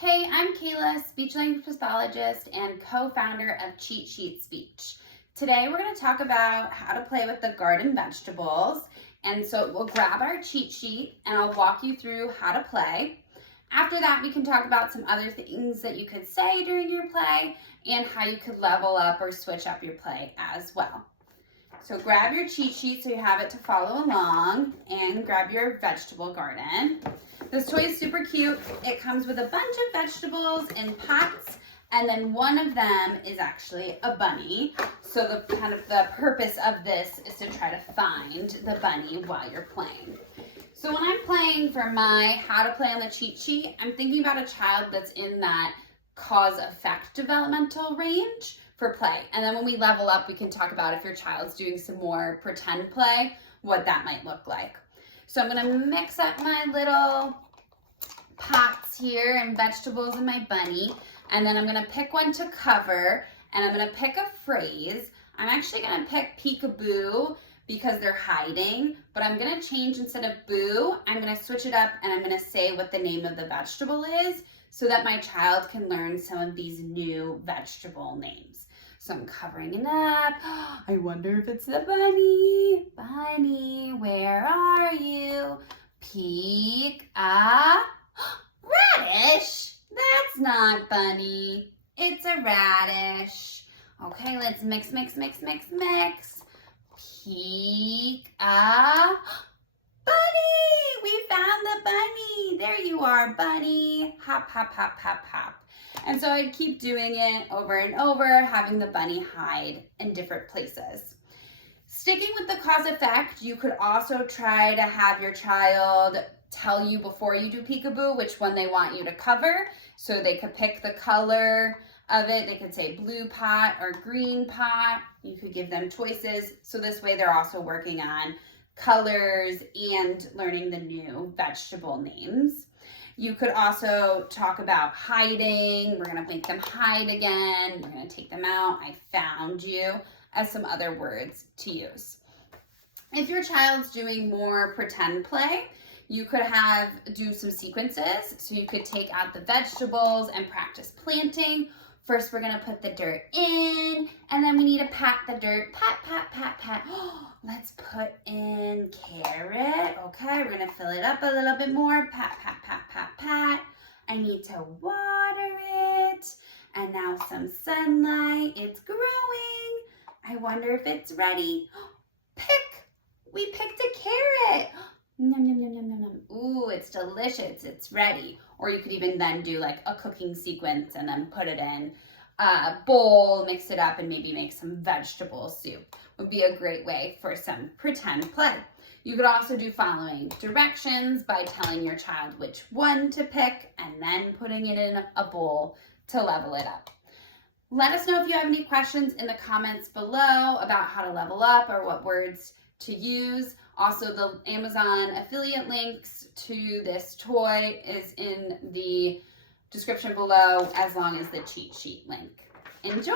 Hey, I'm Kayla, speech language pathologist and co-founder of Cheat Sheet Speech. Today we're going to talk about how to play with the garden vegetables. And so we'll grab our cheat sheet and I'll walk you through how to play. After that, we can talk about some other things that you could say during your play and how you could level up or switch up your play as well. So grab your cheat sheet so you have it to follow along, and grab your vegetable garden. This toy is super cute. It comes with a bunch of vegetables in pots, and then one of them is actually a bunny. So the purpose of this is to try to find the bunny while you're playing. So when I'm playing for my how to play on the cheat sheet, I'm thinking about a child that's in that cause-effect developmental range for play. And then when we level up, we can talk about if your child's doing some more pretend play, what that might look like. So I'm gonna mix up my little pots here and vegetables and my bunny, and then I'm gonna pick one to cover, and I'm gonna pick a phrase. I'm actually gonna pick peekaboo because they're hiding, but I'm gonna change, instead of boo, I'm gonna switch it up and I'm gonna say what the name of the vegetable is so that my child can learn some of these new vegetable names. So I'm covering it up. I wonder if it's the bunny. Bunny, where are you? Peek, radish. That's not bunny. It's a radish. Okay, let's mix, mix, mix, mix, mix. Peek, bunny. We found the bunny. There you are, bunny. Hop, hop, hop, hop, hop. And so I'd keep doing it over and over, having the bunny hide in different places. Sticking with the cause effect, you could also try to have your child tell you before you do peekaboo which one they want you to cover. So they could pick the color of it. They could say blue pot or green pot. You could give them choices. So this way they're also working on colors and learning the new vegetable names. You could also talk about hiding. We're gonna make them hide again. We're gonna take them out. I found you, as some other words to use. If your child's doing more pretend play, you could do some sequences. So you could take out the vegetables and practice planting. First, we're gonna put the dirt in, and then we need to pat the dirt. Pat, pat, pat, pat. Let's put in carrot. Okay, we're gonna fill it up a little bit more. Pat, pat, pat, pat, pat. I need to water it. And now some sunlight. It's growing. I wonder if it's ready. Pick. We picked a carrot. Nom, nom, nom, nom, nom, nom. Ooh, it's delicious. It's ready. Or you could even then do like a cooking sequence and then put it in a bowl, mix it up, and maybe make some vegetable soup. Would be a great way for some pretend play. You could also do following directions by telling your child which one to pick and then putting it in a bowl to level it up. Let us know if you have any questions in the comments below about how to level up or what words to use. Also, the Amazon affiliate links to this toy is in the description below, as long as the cheat sheet link. Enjoy!